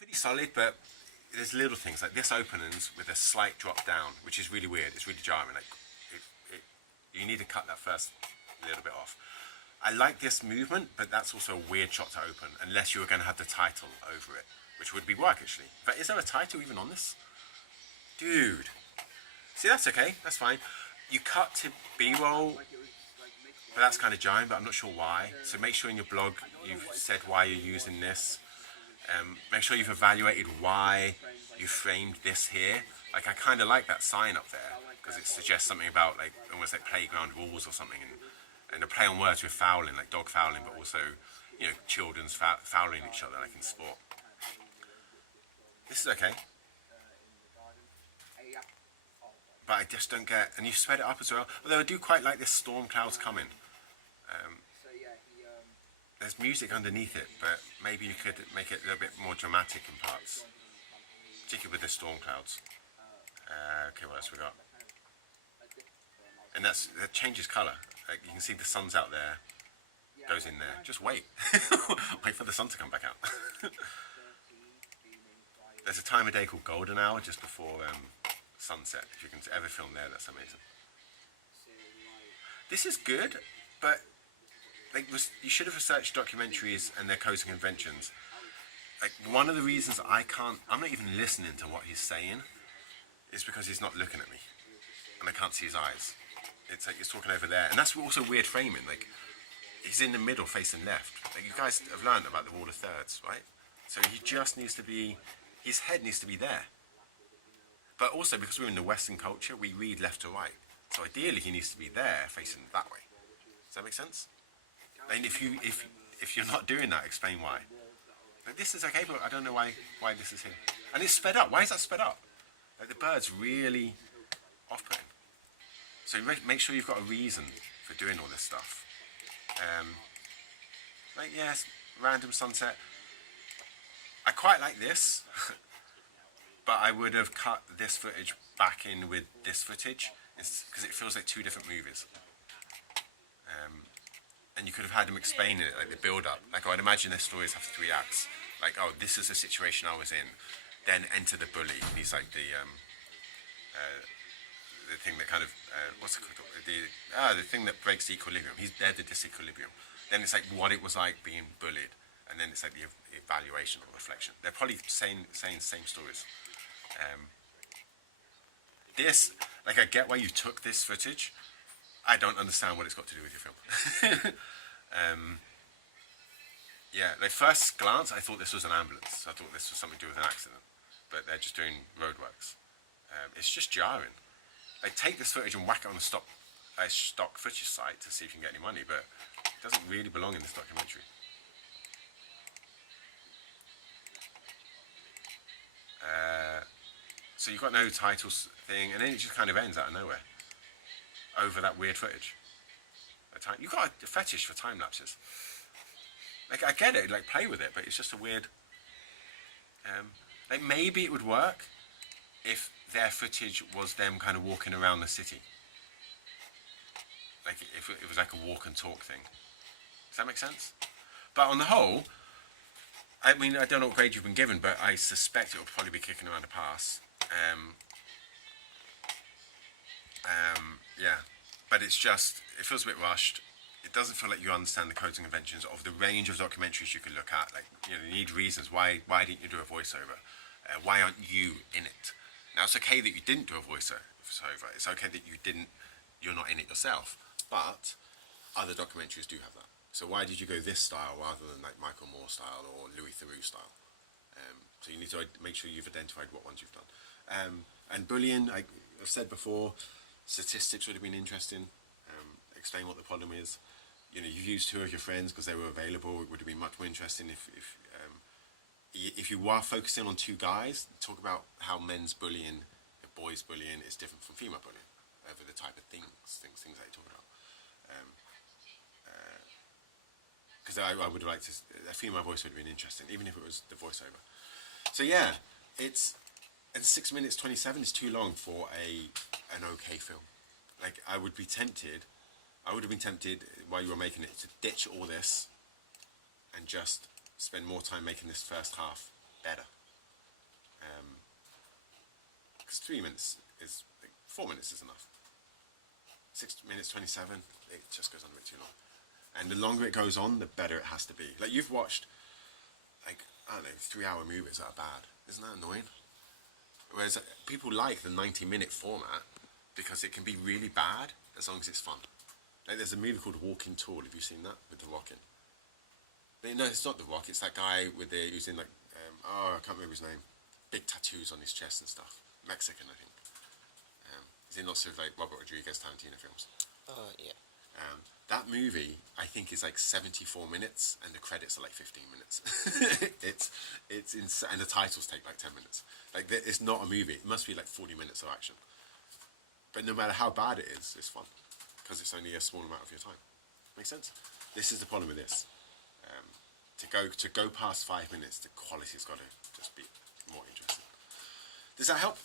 pretty solid, but there's little things like this opens with a slight drop down, which is really weird. It's really jarring. Like you need to cut that first little bit off. I like this movement, but that's also a weird shot to open unless you were going to have the title over it, which would be work actually. But is there a title even on this? Dude. See, that's okay. That's fine. You cut to B-roll, but that's kind of jarring, but I'm not sure why. So make sure in your blog you've said why you're using this. Make sure you've evaluated why you framed this here. Like, I kind of like that sign up there because it suggests something about like almost like playground rules or something, and a play on words with fouling, like dog fouling, but also, you know, children's fouling each other like in sport. This is okay, but I just don't get, and you sped it up as well. Although I do quite like this storm clouds coming. There's music underneath it, but maybe you could make it a little bit more dramatic in parts, particularly with the storm clouds. Okay, what else we got? And that changes colour. Like you can see the sun's out there, goes in there. Just wait, wait for the sun to come back out. There's a time of day called golden hour just before sunset. If you can ever film there, that's amazing. This is good, but like you should have researched documentaries and their codes and conventions. Like one of the reasons I'm not even listening to what he's saying is because he's not looking at me and I can't see his eyes. It's like he's talking over there, and that's also weird framing. Like he's in the middle facing left. Like you guys have learned about the rule of thirds, right? So he just needs to be, his head needs to be there. But also because we're in the Western culture, we read left to right. So ideally he needs to be there facing that way. Does that make sense? And if you're not doing that, explain why. Like this is okay, but I don't know why this is here. And it's sped up. Why is that sped up? Like the bird's really off-putting. So make sure you've got a reason for doing all this stuff. Like yes, random sunset. I quite like this, but I would have cut this footage back in with this footage because it feels like two different movies. And you could have had them explain it, like the build-up. Like I'd imagine their stories have 3 acts. Like, oh, this is the situation I was in. Then enter the bully. He's like the thing that kind of what's it called? The thing that breaks the equilibrium. They're the disequilibrium. Then it's like what it was like being bullied, and then it's like the evaluation or reflection. They're probably saying the same stories. This, like, I get why you took this footage. I don't understand what it's got to do with your film. Yeah, like first glance, I thought this was an ambulance. I thought this was something to do with an accident, but they're just doing roadworks. It's just jarring. Like take this footage and whack it on a stock footage site to see if you can get any money, but it doesn't really belong in this documentary. So you've got no titles thing, and then it just kind of ends out of nowhere over that weird footage. You've got a fetish for time lapses. Like I get it, like play with it, but it's just a weird. Like maybe it would work if their footage was them kind of walking around the city. Like if it was like a walk and talk thing. Does that make sense? But on the whole, I mean, I don't know what grade you've been given, but I suspect it will probably be kicking around a pass. Yeah, but it feels a bit rushed. It doesn't feel like you understand the codes and conventions of the range of documentaries you could look at. Like, you know, you need reasons. Why didn't you do a voiceover? Why aren't you in it? Now, it's okay that you didn't do a voiceover. It's okay that you're not in it yourself. But other documentaries do have that. So why did you go this style rather than like Michael Moore style or Louis Theroux style? So you need to make sure you've identified what ones you've done. And bullying, like I've said before, statistics would have been interesting. Explain what the problem is. You know, you've used 2 of your friends because they were available. It would have been much more interesting if you were focusing on 2 guys. Talk about how men's bullying, boys bullying, is different from female bullying. Over the type of things that you talk about. Because I would have liked a female voice would have been interesting, even if it was the voiceover. So yeah, and 6 minutes 27 is too long for an okay film. Like I would have been tempted while you were making it to ditch all this and just spend more time making this first half better. 3 minutes is, like, 4 minutes is enough. 6 minutes 27, it just goes on a bit too long. And the longer it goes on, the better it has to be. Like, you've watched, like, I don't know, 3-hour movies that are bad. Isn't that annoying? Whereas people like the 90-minute format because it can be really bad as long as it's fun. Like, there's a movie called Walking Tall. Have you seen that with The Rock in? No, it's not The Rock. It's that guy with the who's in, like, I can't remember his name. Big tattoos on his chest and stuff. Mexican, I think. He's in lots of, like, Robert Rodriguez Tarantino films. Yeah. That movie, I think, is like 74 minutes, and the credits are like 15 minutes. it's insane, and the titles take like 10 minutes. Like, it's not a movie. It must be like 40 minutes of action. But no matter how bad it is, it's fun because it's only a small amount of your time. Make sense? This is the problem with this. To go past 5 minutes, the quality's got to just be more interesting. Does that help?